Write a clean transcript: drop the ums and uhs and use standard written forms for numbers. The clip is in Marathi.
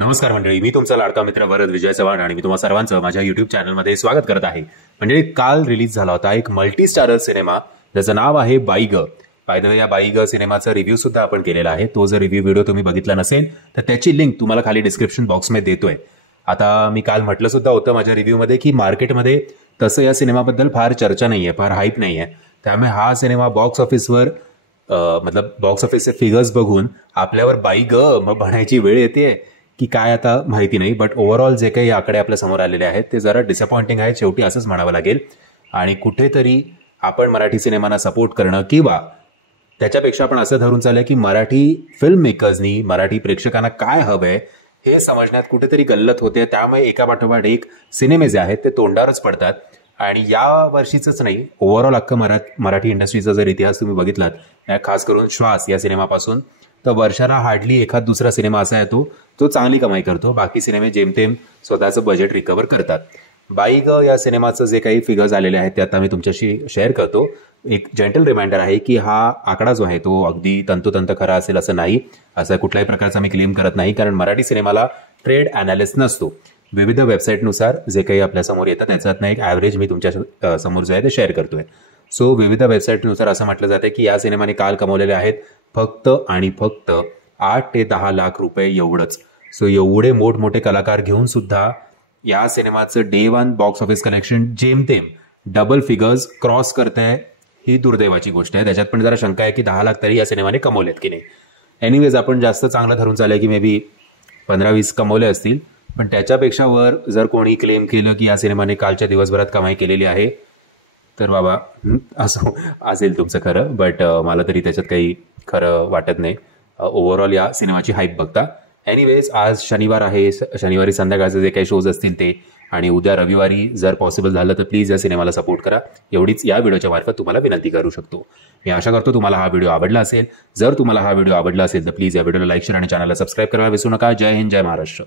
नमस्कार मंडळी, मी तुमचा लाडका मित्र वरद विजय चव्हाण आणि मी तुम्हा सर्वांचं माझ्या युट्यूब चॅनलमध्ये स्वागत करत आहे. म्हणजे काल रिलीज झाला होता एक मल्टी स्टारर सिनेमा ज्याचं नाव आहे बाई ग. बाय द वे, या बाई ग सिनेमाचा रिव्ह्यू सुद्धा आपण केलेला आहे. तो जर रिव्ह्यू व्हिडिओ तुम्ही बघितला नसेल तर त्याची लिंक तुम्हाला खाली डिस्क्रिप्शन बॉक्समध्ये देतोय. आता मी काल म्हटलं सुद्धा होतं माझ्या रिव्ह्यूमध्ये की मार्केटमध्ये तसं या सिनेमाबद्दल फार चर्चा नाहीये, फार हाईप नाहीये. त्यामुळे हा सिनेमा बॉक्स ऑफिसवर बॉक्स ऑफिसचे फिगर्स बघून आपल्यावर बाई ग मग म्हणायची वेळ येते की काय आता माहिती नाही. बट ओव्हरऑल जे काही आकडे आपल्या समोर आलेले आहेत ते जरा डिसअपॉइंटिंग आहेत, शेवटी असंच म्हणावं लागेल. आणि कुठेतरी आपण मराठी सिनेमांना सपोर्ट करणं किंवा त्याच्यापेक्षा आपण असं धरून चाललं की मराठी फिल्म मेकर्सनी मराठी प्रेक्षकांना काय हवंय हे समजण्यात कुठेतरी गल्लत होते. त्यामुळे एका पाठोपाठ एक सिनेमे जे आहेत ते तोंडावरच पडतात. आणि या वर्षीच नाही, ओव्हरऑल अख्खं मराठी इंडस्ट्रीचा जर इतिहास तुम्ही बघितलात, खास करून श्वास या सिनेमापासून, तर वर्षाला हार्डली एखाद दुसरा सिनेमा असा येतो जो चांगली कमाई करतो. बाकी सिनेमे जेमतेम स्वतःचं बजेट रिकव्हर करतात. बाई ग या सिनेमाचं जे काही फिगर्स आलेले आहेत ते आता मी तुमच्याशी शेअर करतो. एक जेंटल रिमाइंडर आहे की हा आकडा जो आहे तो अगदी तंतोतंत खरा असेल असं नाही. असं कुठल्याही प्रकारचा मी क्लेम करत नाही, कारण मराठी सिनेमाला ट्रेड अनालिस्ट नसतो. विविध वेबसाईटनुसार जे काही आपल्या समोर येतं त्याच्यातनं एक ॲव्हरेज मी तुमच्या समोर जो आहे ते शेअर करतोय. सो विविध वेबसाईटनुसार असं म्हटलं जातं की या सिनेमाने काल कमवलेले आहेत फक्त आणि फक्त 8 ते 10 लाख रुपये एवढंच. सो एवढे मोठमोठे कलाकार घेऊन सुद्धा या सिनेमाचं डे 1 बॉक्स ऑफिस कलेक्शन जेमतेम डबल फिगर्स क्रॉस करत आहे. ही दुर्दैवाची गोष्ट आहे. त्याच्यात पण जरा शंका आहे की 10 लाख तरी या सिनेमाने कमवलेत की नाही. एनिवेज, आपण जास्त चांगलं धरून चाललंय की मे बी 15-20 कमवले असतील. पण त्याच्यापेक्षा वर जर कोणी क्लेम केलं की या सिनेमाने कालच्या दिवसभरात कमाई केलेली आहे तर बाबा असं असेल तुमचं खरं. बट मला तरी त्याच्यात काही खरं वाटत नाही ओव्हरऑल या सिनेमाची हाईप बघता. एनिवेज, आज शनिवार आहे. शनिवारी संध्याकाळचे जे काही शोज असतील ते, आणि उद्या रविवारी जर पॉसिबल झालं तर प्लीज या सिनेमाला सपोर्ट करा. एवढीच या व्हिडिओच्या मार्फत तुम्हाला विनंती करू शकतो. मी आशा करतो तुम्हाला हा व्हिडिओ आवडला असेल. जर तुम्हाला हा व्हिडिओ आवडला असेल तर प्लीज या व्हिडिओला लाईक, शेअर आणि चॅनलला सबस्क्राईब करायला विसरू नका. जय हिंद, जय महाराष्ट्र.